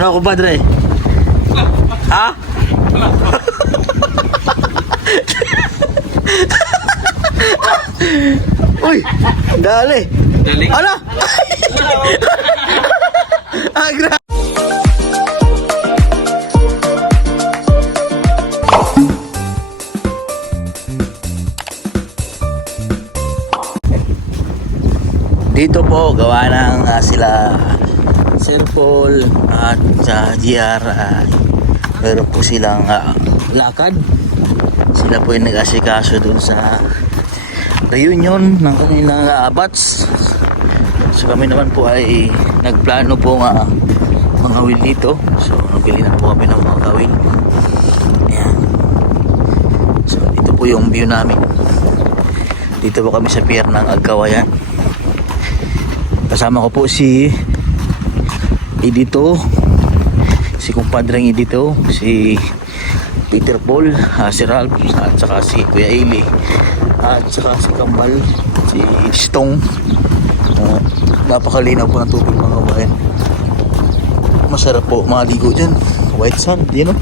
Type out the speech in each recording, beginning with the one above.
Ano, kumpadre? Ha? Uy, dali. Dali. Ala! Agra! Dito po gawa ng sila Sir Paul at sa GR meron po silang lakad. Sila po yung nag-asikaso dun sa reunion ng kanilang batch. So kami naman po ay nagplano po mga wheel dito. So nabili na po kami ng mga kawil. Ayan. So dito po yung view namin. Dito po kami sa pier ng Agkawayan. Kasama ko po si Edito, si kumpadreng Edito, si Peter Paul, si Ralph, at saka si Kuya Eli, at saka si Kambal, si Stong. Napakalinaw po ng tubig mga kabayan. Masarap po maligo dyan. White sand, you know.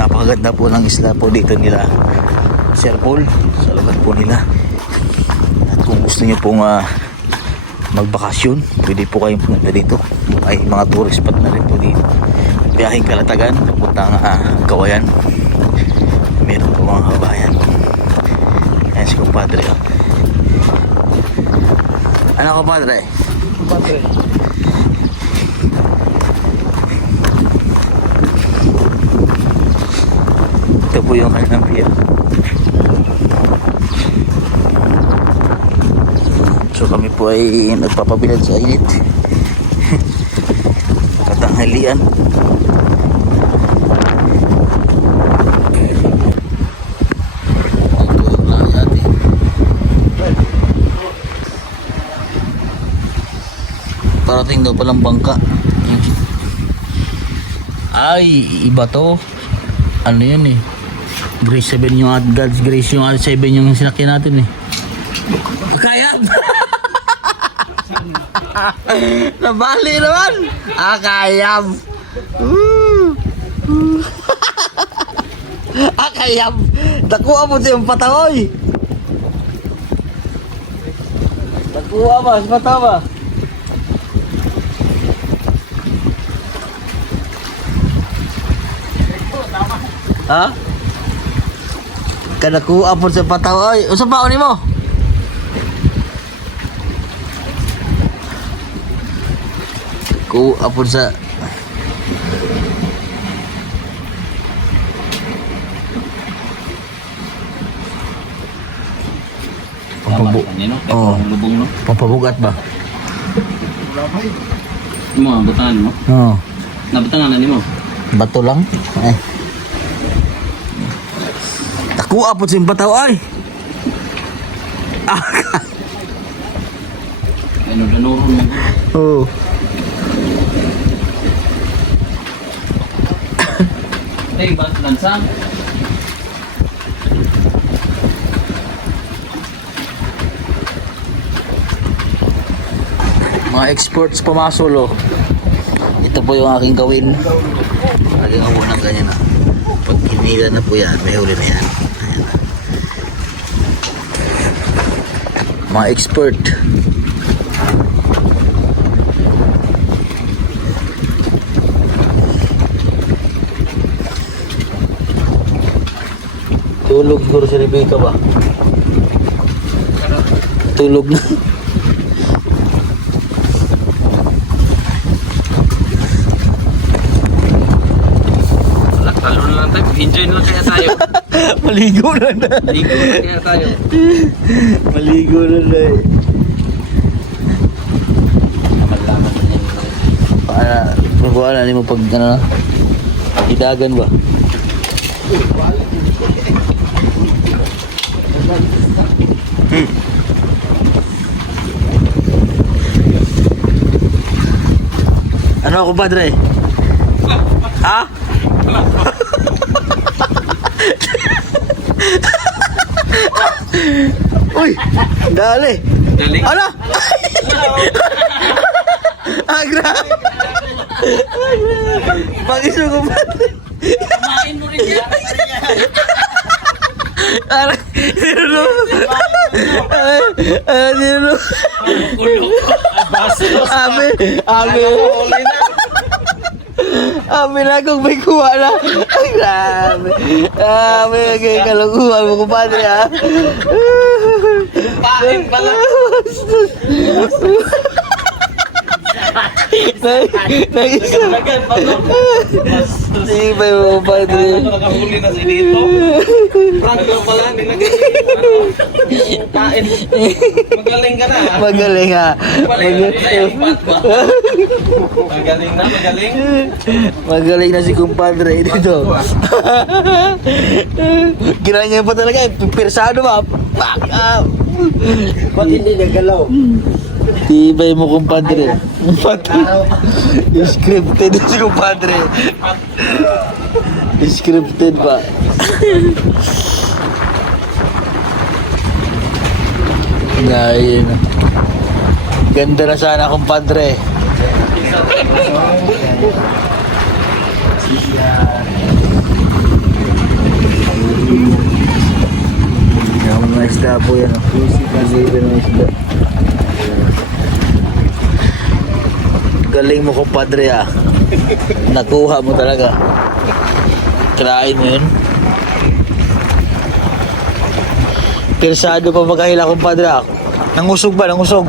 Napakaganda po ng isla po dito nila Sir Paul, sa lugar po nila. At kung gusto niyo pong magbakasyon, pwede po kayong pumunta dito. Ay mga tourist spot na rin po dito. Biyaheng Kalatagan, puntang Kawayan. Meron po mga kabayan. Ayan si kumpadre. Ano kumpadre? Kumpadre. Ito po yung kanilang pier. So kami po ay nagpapabilad sa init. Katanghalian. Parating daw palang bangka. Ay, iba to. Ano yan eh? Grace 7 yung God's Grace yung 7 yung sinakyan natin eh. Kaya! Nabali naman! Kayam! Kayam! Nakuha mo siyang patawoy! Nakuha ba? Si patawa? Ha? Kanakuha po siyang patawoy! Usap ba ni mo? Ko apon sa pampabu Lubong no. Pampabugat ba? Mo butangan mo. Oo. Nabutangan na nimo. Bato lang. Nakuha po siyang bataw ay. Ano danuro mo. Oo. Tay ba lansang? Mga exports pumasol oh. Ito po yung aking gawin. Laging ako ng ganyan ah. Pag hinila na po yan, may huli na yan. Ayan. Mga export. Tulog siguro si Rebecca ba? Tulog na. Talo na lang tayo. Enjoy na lang kaya tayo. Maligo na na. Ligo na kaya tayo. Maligo na na eh. Malaman na yan. Magkuha na mo pag ano, idagan ba? Ano kumpadre? Ha? Uy, dali. Dali. Ala! Agra! Pag-iso kumpadre. Kumain mo rin yan. Aray, nirulo. Nirulo. Kulok. Bastos. Ami na kung may kuha na. Ay, grabe. May kalukuhan mo, kumpadre, ha? Pain pala. Nag-isa. Lagan pa to. Bastos. Sibay mo, kumpadre. Nakahuli na si Dito. Prank lang pala. Nilagay. Pain. Magaling ka na. Magaling, ha? Magaling na, magaling. Magaling na si kumpadre dito. Ginanya pa talaga, pirsado ba? Back up! Ba't hindi nagalaw? Tibay mo kumpadre. Scripted si kumpadre. Scripted pa. Ngayon. Ganda na sana kumpadre. Yung mga isda po yan. Mga isda. Galing mo kumpadre, ah. Nakuha mo talaga. Kirain mo yun. Pirsado pa magkahila kumpadre, ah. Nangusog ba? Nangusog.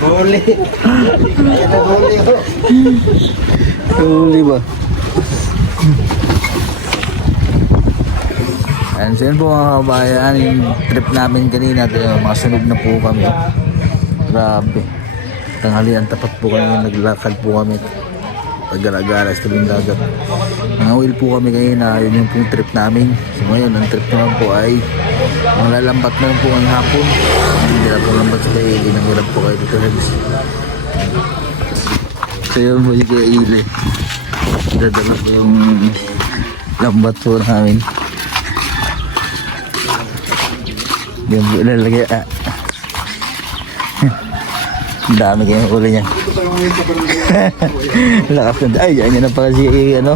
Huli. Ayan na huli ho. Huli ba? And so yun po mga kabayan, yung trip namin kanina, mga sunog na po kami. Grabe. Tanghalian tapat po kami, naglakad po kami. Pag-gala-gala sa tabing dagat. Nangawil po kami kanina, yun yung pong trip namin. So ngayon, ang trip naman po ay malalambat na po ang hapon. Hindi na po lambat sa kayo, hinangirap po kayo dito. So yun po si Kuya Ile. Dadala po yung lambat po namin. Yung po ilalagay. Ang dami kayong ulo niya. Lakas na. Ay, yan na pala si ano,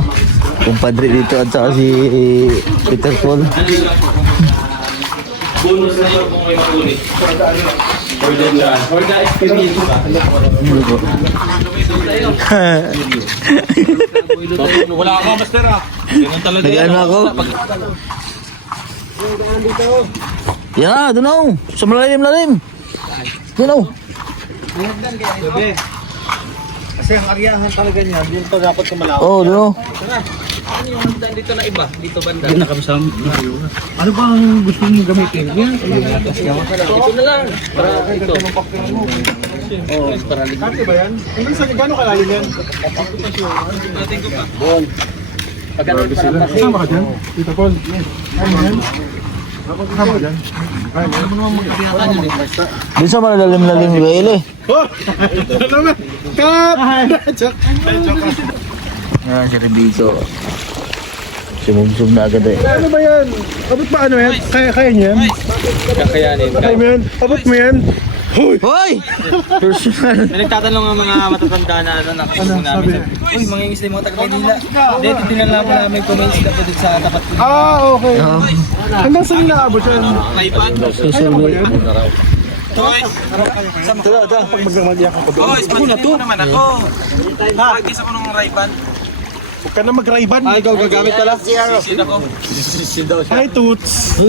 kumpadre dito at saka si Peter Paul. Bonus na yun kung may mahuli. For the experience ba? Wala ako, master ah. Ganun talaga. Nag-ano ako? Yan na, doon ako. Sa malalim-lalim. Doon ako. Sabi. Kasi ang aryahan talaga niya, yun pa dapat kumalaw. Oo, doon ako. Ano yung hagdan dito na iba? Dito banda? Ano ba ang gusto mong gamitin? Yan. Ito na lang. Para ito. Oh, para likarte ba yan? Hanggang sa gano'ng kalalim yan? Natin ko pa. Kasama ka dyan? Tito Paul? Ano yan? Kasama ka dyan? Doon sa malalim-lalim ni Baile. Oh! Ano naman? Cut! Joke. Yan, si Rebito. Sumubsub na agad eh. Ano ba yan? Abot ba ano yan? Kaya niya yan? Kakayanin. Kaya mo yan? Abot mo yan? Hoy! Hoy! Personal. May nagtatanong ang mga matatanda na nakasama namin. Uy, mga isla mga taga-Manila. Dito dinala mo namin comments na dito sa tapat ko. Ah, okay. Hanggang saan yung naabot yan? Social media. Pag magmamaliyak ako doon. Ako na to. Naman ako. Practice ako ng Ray-Ban. Huwag ka na mag-Ray-Ban. Ay, ikaw gagamit pala. Sisid ako. Hi, Toots.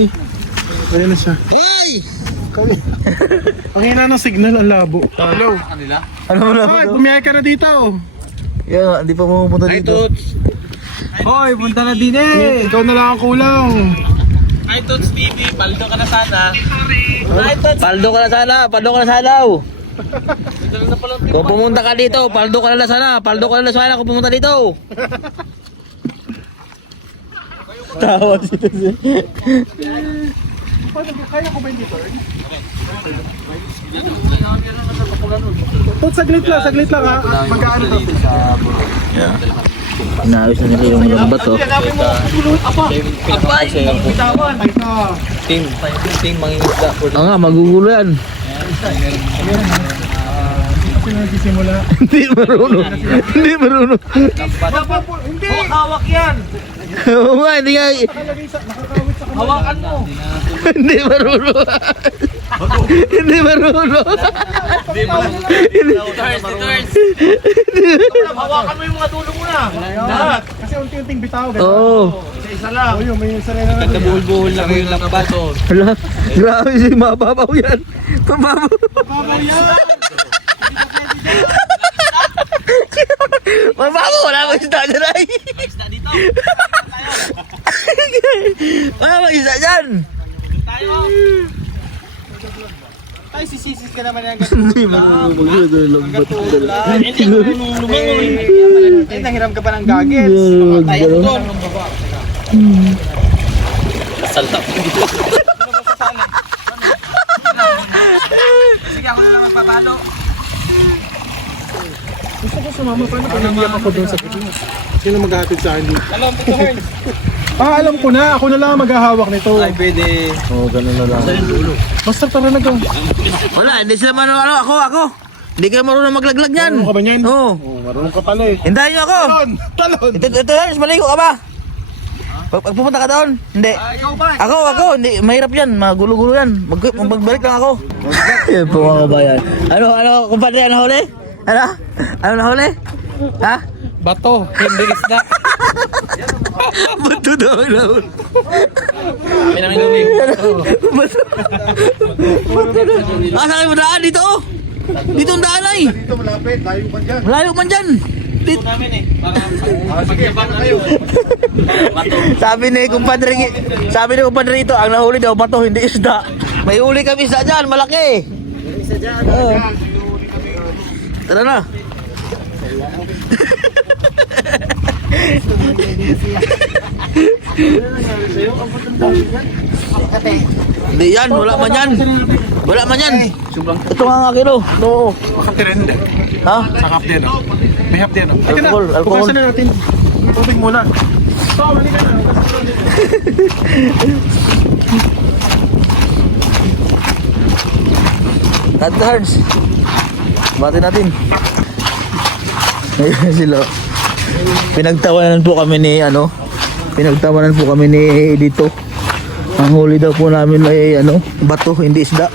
Ayan na siya. Hoy! Ang hina ng signal, ang labo. Hello. Kanila? Ano mo na Hoy, pumiyahe ka na dito. Yan, hindi pa pumunta dito. Hoy, punta na din eh. Ikaw na lang ang kulang. Hi, Tots TV. Paldo ka na sana. Paldo ka na sana, paldo ka na sana. Kung pumunta ka dito, paldo ka na sana, paldo ka na sana kung pumunta dito. Tawa dito siya. Kaya ko ba yung dito? Toots, saglit lang ha. Magkaano to? Yeah. Inaayos na nila yung lambat oh. Team mangingisda. Oo nga, magugulo yan. Hindi marunong. Hindi marunong. Hindi! Hawak yan! Oo nga, hindi nga. Hawakan mo! Hindi marunong. Hindi marunong. Hawakan mo yung mga dulo mo na! Lahat! Kasi unti-unting bitaw. Oo. Isa lang. Oo, may isa rin na. Nagkabuhol-buhol lang yung lambat. Hala, grabe si mababaw yan. Mababaw. Babaw yan! Mababaw, wala mo isda dyan ay. Isda dito. Wala mo isda dyan. Tayo. Tayo sisisis ka naman yan. Hindi marunong magdala lambat. Eh, nanghiram ka pa ng goggles. Tayo ko doon. Salta. Sige, ako na lang magpapalo. Gusto ko sumama pa na panangiyap ako doon sa gitna. Sino maghahatid sa akin dito? Alam ko, Horns. Alam ko na. Ako na lang maghahawak nito. Ay, pwede. Oo, ganun na lang. Basta tara na gang. Wala, hindi sila marunong. Ako. Hindi kayo marunong maglaglag yan. Marunong ka ba niyan? Oo. Marunong ka pala eh. Hintayin nyo ako. Talon! Ito, maligo ka ba? Pag pupunta ka doon, hindi. Ikaw ba? Ako, hindi, mahirap yan, magulo-gulo yan. Magbalik lang ako. Yan po mga kabayan. Ano, kumpadre, ano huli? Ano na huli? Ha? Bato, hindi isda. Bato daw na huli. Pinangilungin. Bato. Saan kayo madaan? Dito oh. Dito ang daan ay. Dito malapit. Layo ka dyan. Malayo man dyan. Ito namin eh. Pagyabang na kayo. Sabi ni kumpadre ito, ang nahuli daw bato, hindi isda. May huli kami isda dyan, malaki. Isda dyan. Oo. Tara na. Hindi yan, wala man yan. Wala man yan. Ito nga nga kilo. Ito. Sakap din din. Ha? Sakap din oh. May hap din oh. Alcohol, alcohol. Pukasan na natin. Tubig muna. So, mali ka na. Natin Hards. Bati natin. Ayun sila. Pinagtawanan po kami ni dito. Ang huli daw po namin ay bato, hindi isda.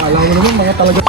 Alam mo naman mga talaga.